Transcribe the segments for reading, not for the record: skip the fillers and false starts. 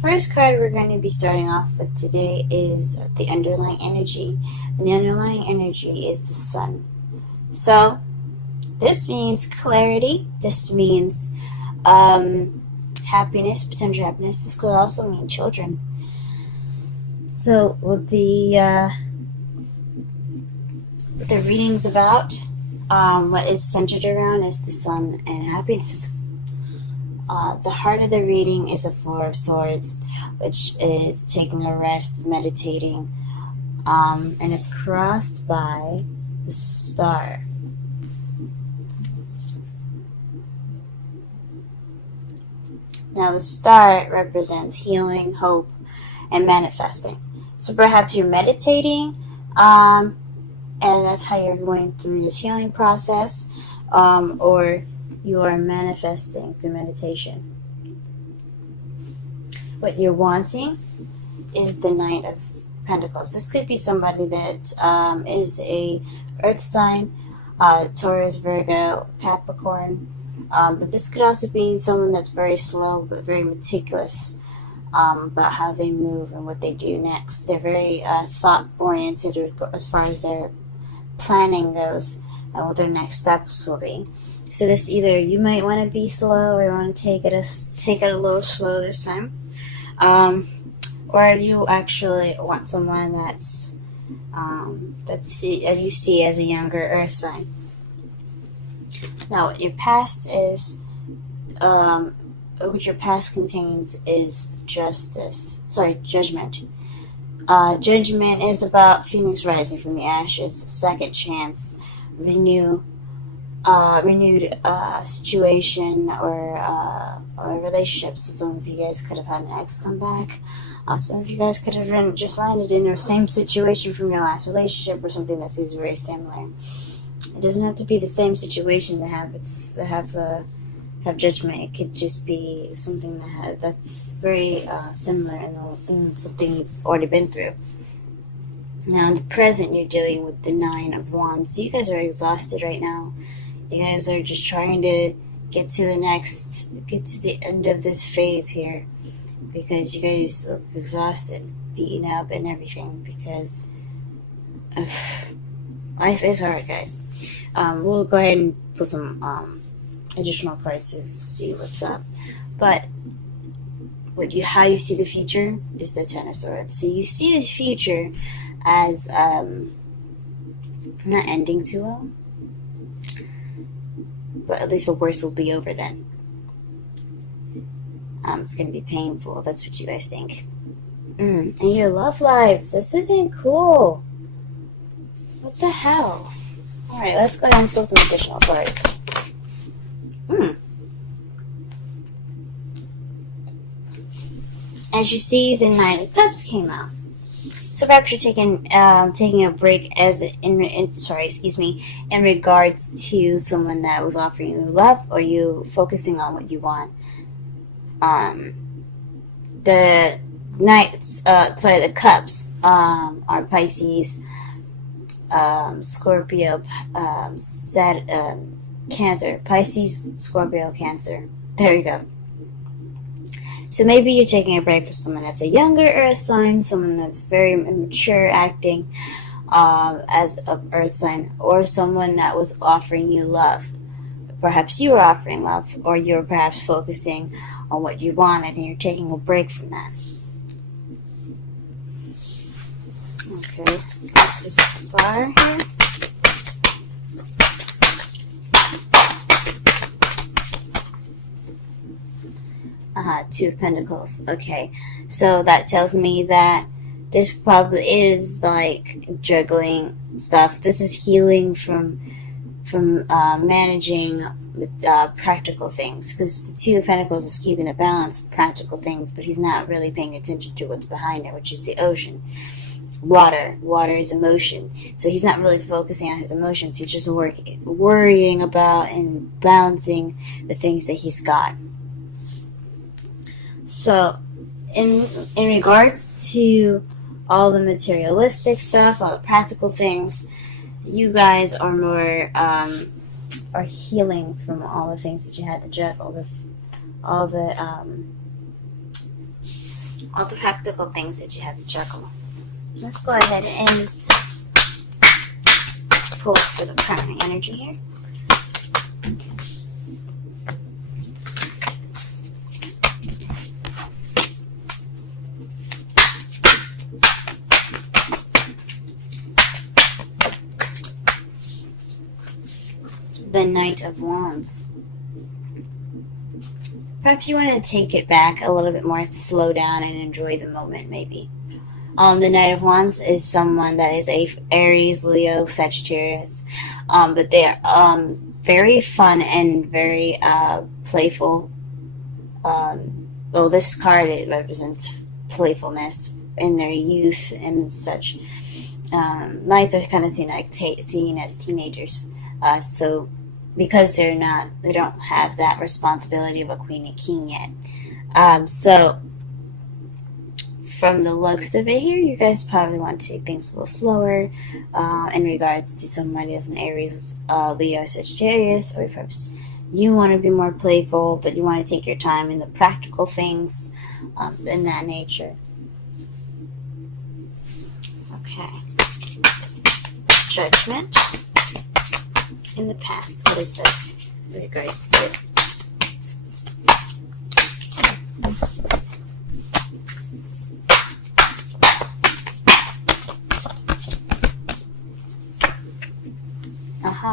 first card we're going to be starting off with today is the underlying energy. And the underlying energy is the sun. So, this means clarity. This means happiness, potential happiness. This could also mean children. So, what the reading's about, what it's centered around is the sun and happiness. The heart of the reading is a Four of Swords, which is taking a rest, meditating, and it's crossed by the star. Now, the star represents healing, hope, and manifesting. So perhaps you're meditating, and that's how you're going through this healing process, or you are manifesting through meditation. What you're wanting is the Knight of Pentacles. This could be somebody that is a earth sign, Taurus, Virgo, Capricorn, but this could also be someone that's very slow but very meticulous about how they move and what they do next. They're very thought-oriented as far as their planning goes and what their next steps will be. So this either you might want to be slow or you want to take it a little slow this time, or you actually want someone that's you see as a younger earth sign. Now, what your past is, what your past contains is judgment. Judgment is about phoenix rising from the ashes, second chance, renewed situation or relationship. So some of you guys could have had an ex come back. Some of you guys could have just landed in the same situation from your last relationship or something that seems very similar. It doesn't have to be the same situation to have judgment. It could just be something that's very similar in something you've already been through. Now, in the present, you're dealing with the Nine of Wands. So you guys are exhausted right now. You guys are just trying to get to the end of this phase here, because you guys look exhausted, beaten up, and everything, because life is hard, guys. We'll go ahead and put some additional prices to see what's up. But how you see the future is the Ten of Swords. So you see the future as not ending too well, but at least the worst will be over then. It's going to be painful. That's what you guys think. And your love lives. This isn't cool. What the hell? Alright, let's go ahead and pull some additional cards. As you see, the Nine of Cups came out. So perhaps you're taking a break in regards to someone that was offering you love, or you focusing on what you want. The Cups are Pisces, Scorpio, Cancer. Pisces, Scorpio, Cancer. There you go. So maybe you're taking a break for someone that's a younger earth sign, someone that's very immature acting as an earth sign, or someone that was offering you love. Perhaps you were offering love, or you're perhaps focusing on what you wanted and you're taking a break from that. Okay, there's this star here. Two of Pentacles. Okay, so that tells me that this probably is like juggling stuff. This is healing from managing with practical things, because the Two of Pentacles is keeping the balance of practical things, but he's not really paying attention to what's behind it, which is the ocean. Water is emotion, so he's not really focusing on his emotions. He's just worrying about and balancing the things that he's got. So in regards to all the materialistic stuff, all the practical things, you guys are more are healing from all the things that you had to juggle, all the all the practical things that you have to juggle. Let's go ahead and pull for the primary energy here. The Knight of Wands. Perhaps you want to take it back a little bit more, slow down and enjoy the moment, maybe. The Knight of Wands is someone that is a Aries, Leo, Sagittarius, but they are very fun and very playful. Well, this card, it represents playfulness in their youth and such. Knights are kind of seen as teenagers, so because they don't have that responsibility of a queen and king yet. So from the looks of it here, you guys probably want to take things a little slower in regards to somebody as an Aries, Leo, Sagittarius, or perhaps you want to be more playful, but you want to take your time in the practical things in that nature. Okay. Judgment. In the past, what is this in regards to?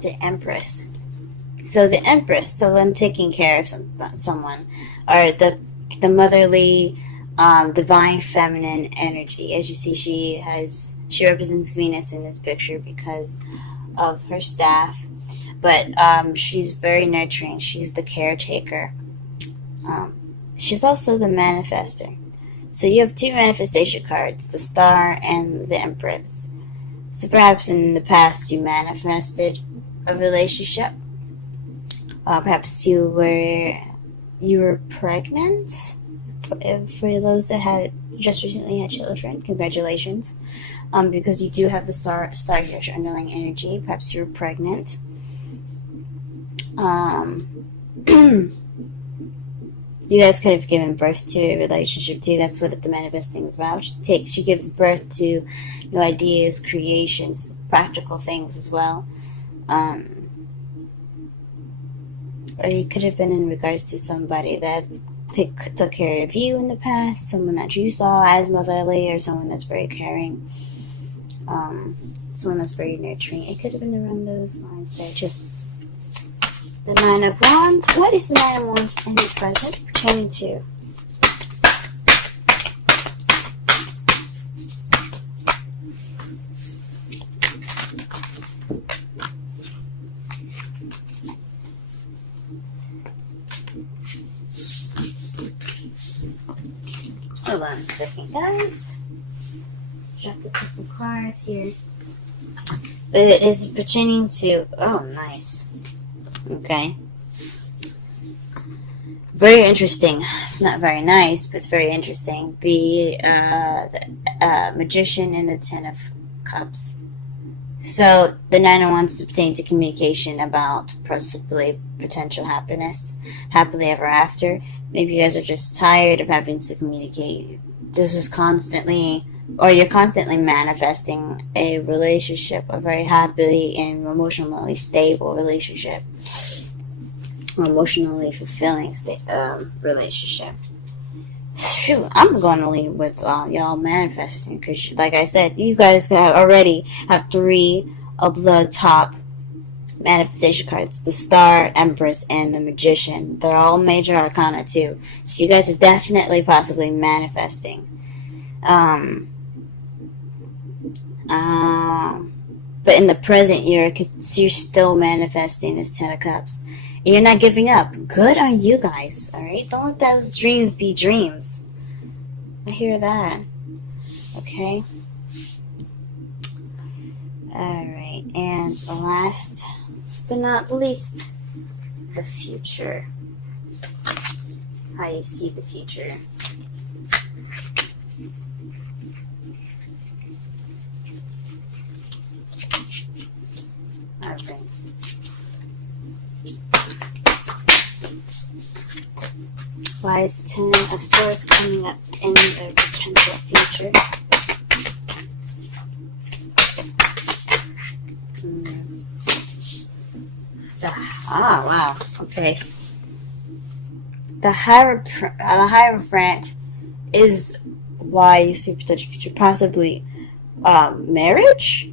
The Empress. So the Empress, so when taking care of someone, or the motherly, divine feminine energy. As you see, she represents Venus in this picture because of her staff. But she's very nurturing. She's the caretaker. She's also the manifester. So you have two manifestation cards, the Star and the Empress. So perhaps in the past you manifested a relationship. Perhaps you were pregnant. For those that had just recently had children, congratulations. Because you do have the star here, underlying energy. Perhaps you were pregnant. You guys could have given birth to a relationship too. That's what the manifesting is about. She gives birth to new ideas, creations, practical things as well. Or you could have been in regards to somebody that took care of you in the past, someone that you saw as motherly, or someone that's very caring, someone that's very nurturing. It could have been around those lines there too. The Nine of Wands. What is the Nine of Wands in the present pertaining to? Hold on a second, guys. Dropped a couple cards here. But it is pertaining to... Oh, nice. Okay. Very interesting. It's not very nice, but it's very interesting. The Magician and the Ten of Cups. So, the Nine of Wands pertain to communication about possibly potential happiness, happily ever after. Maybe you guys are just tired of having to communicate. This is constantly, or you're constantly manifesting a relationship, a very happily and emotionally stable relationship, or emotionally fulfilling relationship. Shoot, I'm going to lead with y'all manifesting, because like I said, you guys already have three of the top manifestation cards: the Star, Empress, and the Magician. They're all major arcana too, so you guys are definitely possibly manifesting. But in the present, you're still manifesting this Ten of Cups. And you're not giving up. Good on you guys, alright? Don't let those dreams be dreams. I hear that. Okay? Alright, and last but not least, the future. How you see the future. Okay. Why is the Ten of Swords coming up in the potential future? Wow. Okay. The Hierophant is why you see potential future, possibly marriage.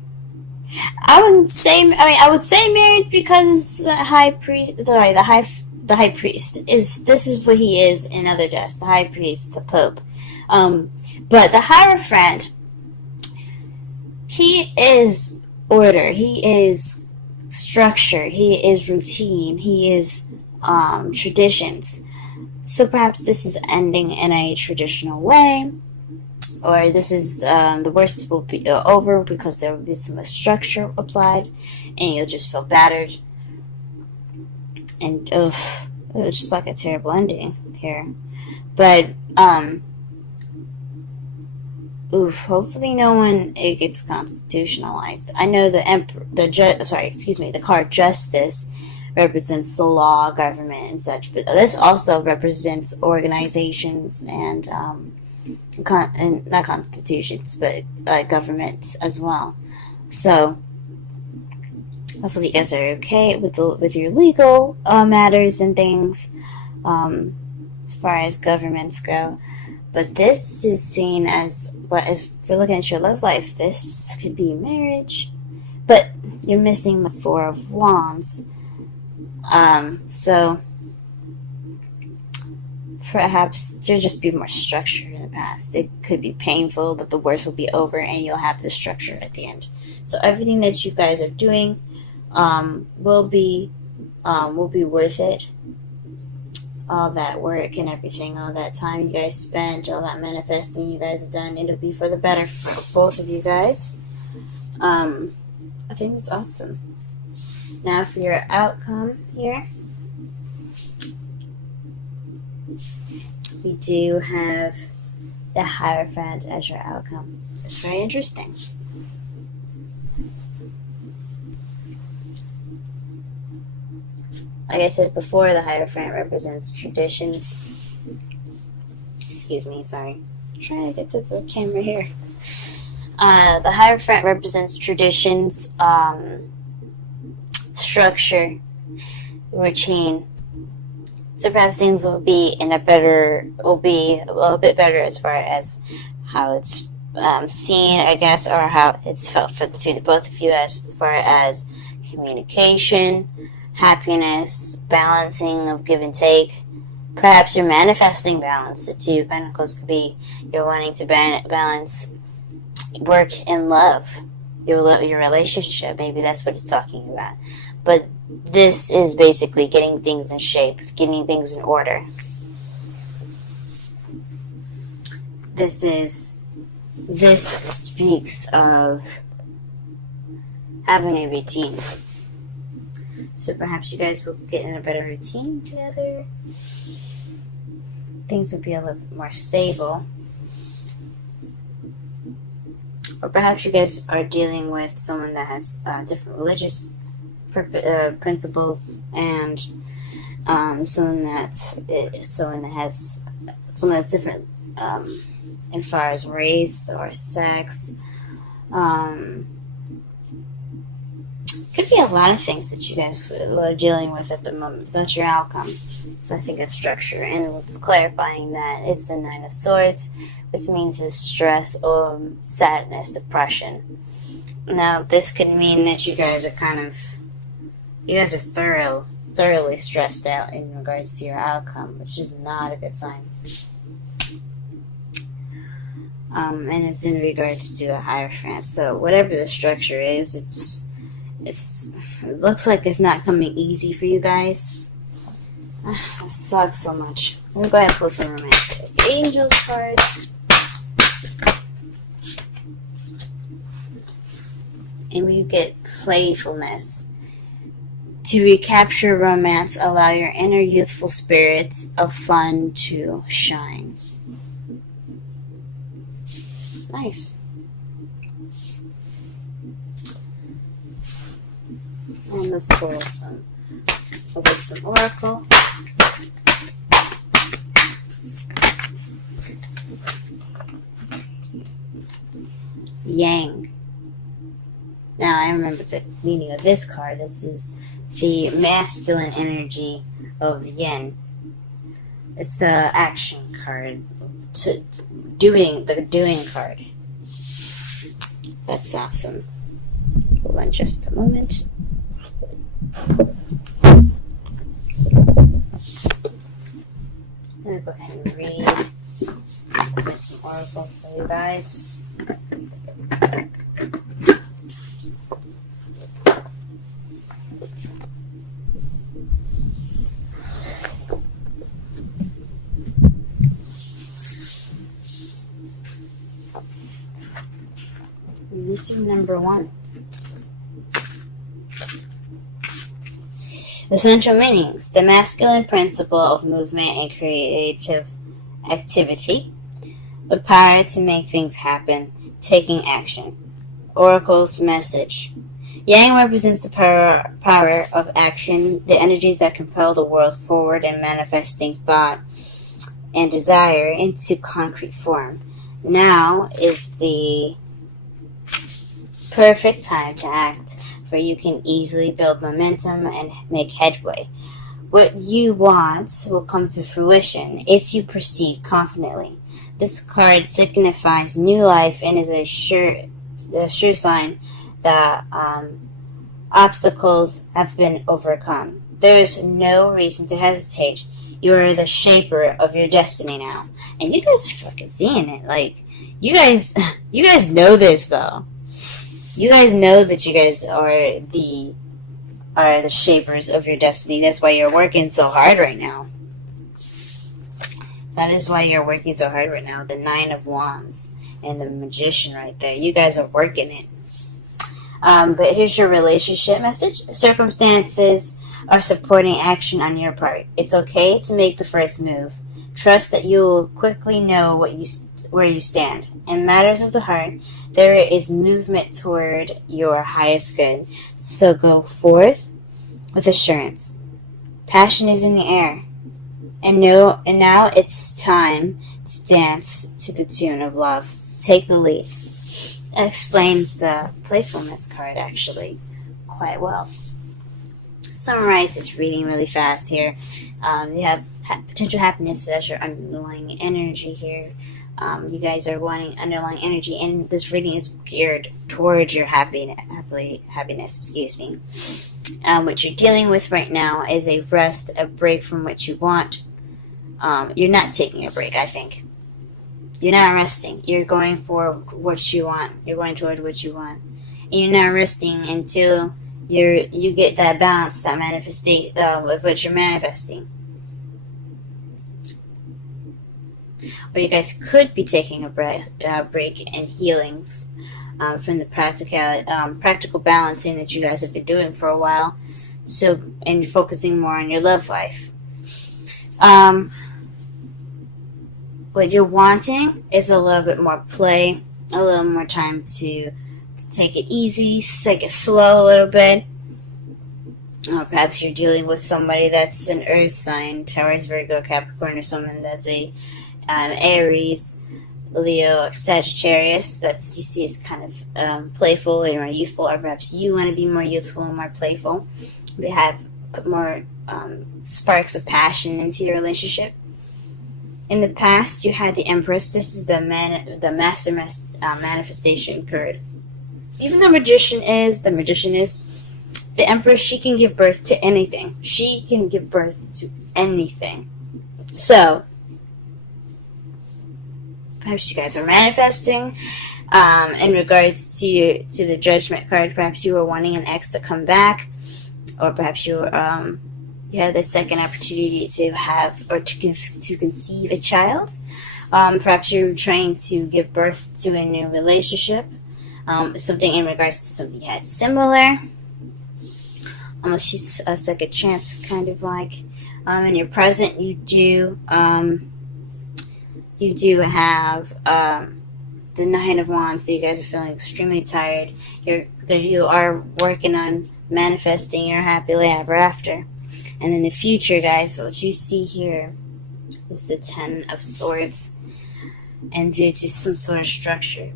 I would say marriage because the high priest is what he is in other deaths, the high priest, the pope. But the Hierophant, he is order, he is structure, he is routine, he is traditions. So perhaps this is ending in a traditional way, or this is the worst will be over because there will be some structure applied, and you'll just feel battered, and it's just like a terrible ending here. But hopefully no one it gets constitutionalized. I know the card Justice represents the law, government, and such, but this also represents organizations and not constitutions, but governments as well. So hopefully you guys are okay with your legal matters and things as far as governments go. But this is seen as if you're looking at your love life, this could be marriage, but you're missing the Four of Wands. So perhaps there'll just be more structure in the past. It could be painful, but the worst will be over and you'll have the structure at the end. So everything that you guys are doing will be worth it. All that work and everything, all that time you guys spent, all that manifesting you guys have done, it'll be for the better for both of you guys. I think it's awesome. Now for your outcome here, we do have the Hierophant as your outcome. It's very interesting. Like I said before, the Hierophant represents traditions. Excuse me, sorry. I'm trying to get to the camera here. The Hierophant represents traditions, structure, routine. So perhaps things will be a little bit better as far as how it's seen, I guess, or how it's felt between the both of you as far as communication, happiness, balancing of give and take. Perhaps you're manifesting balance. The Two of Pentacles could be you're wanting to balance work and love, your relationship. Maybe that's what it's talking about. But this is basically getting things in shape, getting things in order. This speaks of having a routine. So perhaps you guys will get in a better routine together. Things will be a little bit more stable. Or perhaps you guys are dealing with someone that has different religious principles, and someone that has someone different as far as race or sex. Could be a lot of things that you guys are dealing with at the moment. That's your outcome. So I think it's structure, and what's clarifying that is the Nine of Swords, which means is stress, sadness, depression. Now, this could mean that you guys are thoroughly stressed out in regards to your outcome, which is not a good sign. And it's in regards to the Hierophant. So whatever the structure is, it looks like it's not coming easy for you guys. It sucks so much. We'll go ahead and pull some romantic angels cards. And we get playfulness. To recapture romance, allow your inner youthful spirits of fun to shine. Nice. And let's pull some Wisdom Oracle. Yang. Now, I remember the meaning of this card. This is the masculine energy of yin. It's the action card. The doing card. That's awesome. Hold on just a moment. I'm going to go ahead and read some oracle for you guys. This is number 1. Essential meanings. The masculine principle of movement and creative activity. The power to make things happen. Taking action. Oracle's message. Yang represents the power of action, the energies that compel the world forward and manifesting thought and desire into concrete form. Now is the perfect time to act, for you can easily build momentum and make headway. What you want will come to fruition if you proceed confidently. This card signifies new life and is a sure sign that obstacles have been overcome. There is no reason to hesitate. You are the shaper of your destiny now. And you guys are fucking seeing it. Like, you guys know this, though. You guys know that you guys are the shapers of your destiny. That's why you're working so hard right now. That is why you're working so hard right now. The 9 of Wands and the Magician right there. You guys are working it. But here's your relationship message. Circumstances are supporting action on your part. It's okay to make the first move. Trust that you'll quickly know where you stand. In matters of the heart, there is movement toward your highest good. So go forth with assurance. Passion is in the air. And now it's time to dance to the tune of love. Take the lead. It explains the playfulness card actually quite well. Summarize this reading really fast here. You have potential happiness as your underlying energy here. You guys are wanting underlying energy, and this reading is geared towards your happiness. What you're dealing with right now is a rest, a break from what you want. You're not taking a break, I think. You're not resting. You're going for what you want. You're going toward what you want. And you're not resting until you get that balance, that manifestation of what you're manifesting. Or you guys could be taking a break and healing from the practical balancing that you guys have been doing for a while. So, and you're focusing more on your love life. What you're wanting is a little bit more play, a little more time to take it easy, take it slow a little bit. Or perhaps you're dealing with somebody that's an earth sign, Taurus, Virgo, Capricorn, or someone that's a Aries, Leo, Sagittarius. That's, you see, is kind of playful or youthful, or perhaps you want to be more youthful and more playful. They have put more sparks of passion into your relationship. In the past, you had the Empress. This is the master manifestation card. Even the Magician is the Empress. She can give birth to anything. She can give birth to anything. So, perhaps you guys are manifesting. In regards to the Judgment card, perhaps you were wanting an ex to come back, or perhaps you had the second opportunity to have or to conceive a child. Perhaps you're trying to give birth to a new relationship. Something in regards to something you had similar. Almost just a second chance, kind of like. In your present, you do have the 9 of Wands, so you guys are feeling extremely tired. You are working on manifesting your happily ever after. And in the future, guys, what you see here is the 10 of Swords. And due to some sort of structure,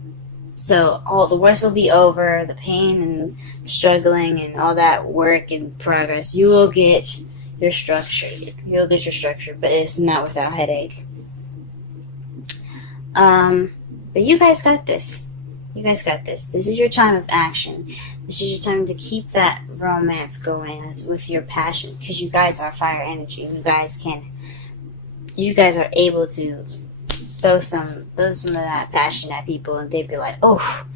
So all the worst will be over, the pain and struggling and all that work and progress. You will get your structure. You'll get your structure, but it's not without headache. But you guys got this. You guys got this. This is your time of action. This is your time to keep that romance going with your passion, because you guys are fire energy. You guys are able to throw some of that passion at people, and they'd be like, oh,